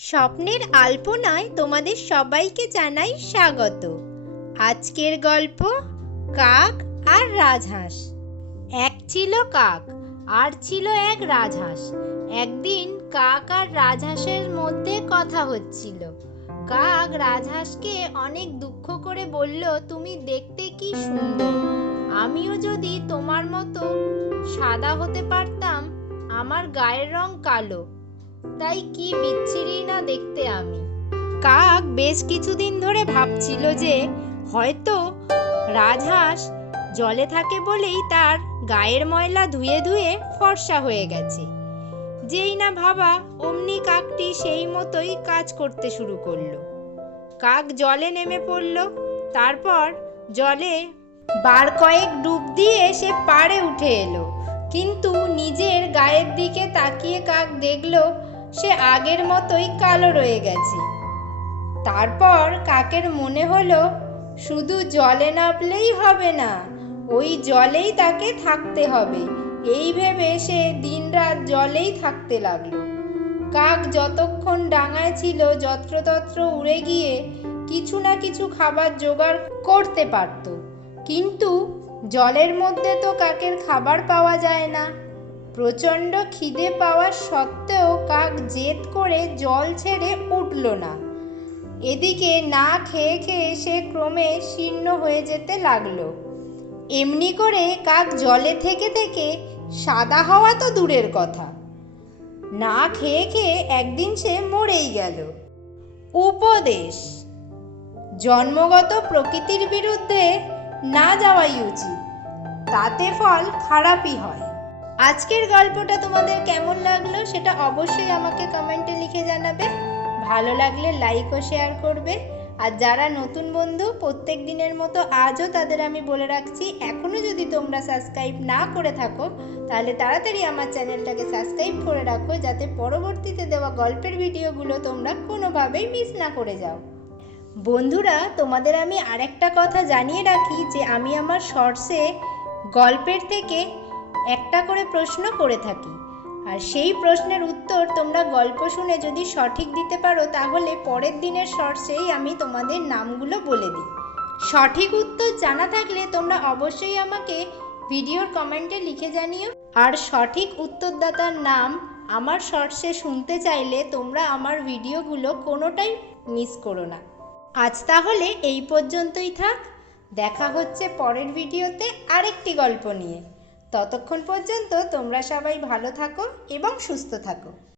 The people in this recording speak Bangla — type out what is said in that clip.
স্বপ্নের আলপনায় তোমাদের সবাইকে জানাই স্বাগত। আজকের গল্প কাক আর রাজহাঁস। এক ছিল কাক আর ছিল এক রাজহাঁস। একদিন কাক আর রাজহাঁসের মধ্যে কথা হচ্ছিল। কাক রাজহাঁসকে অনেক দুঃখ করে বলল, তুমি দেখতে কি সুন্দর, আমিও যদি তোমার মতো সাদা হতে পারতাম। আমার গায়ের রং কালো, তাই কি বিচ্ছিরি না দেখতে আমি। কাক বেশ কিছুদিন ধরে ভাবছিল যে হয়তো রাজহাঁস জলে থাকে বলেই তার গায়ের ময়লা ধুয়ে ধুয়ে ফর্সা হয়ে গেছে। যেই না ভাবা অমনি কাকটি সেই মতোই কাজ করতে শুরু করলো। কাক জলে নেমে পড়ল, তারপর জলে বার কয়েক ডুব দিয়ে সে পাড়ে উঠে এলো। কিন্তু নিজের গায়ের দিকে তাকিয়ে কাক দেখল সে আগের মতোই কালো রয়ে গেছে। তারপর কাকের মনে হলো শুধু জলে নামলেই হবে না, ওই জলেই তাকে থাকতে হবে। এই ভেবে সে দিনরাত জলেই থাকতে লাগলো। কাক যতক্ষণ ডাঙায় ছিল যত্রতত্র উড়ে গিয়ে কিছু না কিছু খাবার জোগাড় করতে পারত, কিন্তু জলের মধ্যে তো কাকের খাবার পাওয়া যায় না। প্রচণ্ড খিদে পাওয়া সত্ত্বেও কাক জেদ করে জল ছেড়ে উঠল না। এদিকে না খেয়ে খেয়ে সে ক্রমে শীর্ণ হয়ে যেতে লাগলো। এমনি করে কাক জলে থেকে থেকে সাদা হওয়া তো দূরের কথা, না খেয়ে খেয়ে একদিন সে মরেই গেল। উপদেশ: জন্মগত প্রকৃতির বিরুদ্ধে না যাওয়াই উচিত, তাতে ফল খারাপই হয়। আজকের গল্পটা তোমাদের কেমন লাগলো সেটা অবশ্যই আমাকে কমেন্টে লিখে জানাবে। ভালো লাগলে লাইক ও শেয়ার করবে। আর যারা নতুন বন্ধু, প্রত্যেক দিনের মতো আজও তাদের আমি বলে রাখছি, এখনও যদি তোমরা সাবস্ক্রাইব না করে থাকো তাহলে তাড়াতাড়ি আমার চ্যানেলটাকে সাবস্ক্রাইব করে রাখো, যাতে পরবর্তীতে দেওয়া গল্পের ভিডিওগুলো তোমরা কোনোভাবেই মিস না করে যাও। বন্ধুরা, তোমাদের আমি আরেকটা কথা জানিয়ে রাখি যে আমি আমার শর্টসে গল্পের থেকে একটা করে প্রশ্ন করে থাকি, আর সেই প্রশ্নের উত্তর তোমরা গল্প শুনে যদি সঠিক দিতে পারো তাহলে পরের দিনের শর্টসেই আমি তোমাদের নামগুলো বলে দিই। সঠিক উত্তর জানা থাকলে তোমরা অবশ্যই আমাকে ভিডিওর কমেন্টে লিখে জানিও। আর সঠিক উত্তরদাতার নাম আমার শর্টসে শুনতে চাইলে তোমরা আমার ভিডিওগুলো কোনোটাই মিস করো না। আজ তাহলে এই পর্যন্তই থাক। দেখা হচ্ছে পরের ভিডিওতে আরেকটি গল্প নিয়ে। ততক্ষণ পর্যন্ত তোমরা সবাই ভালো থাকো এবং সুস্থ থাকো।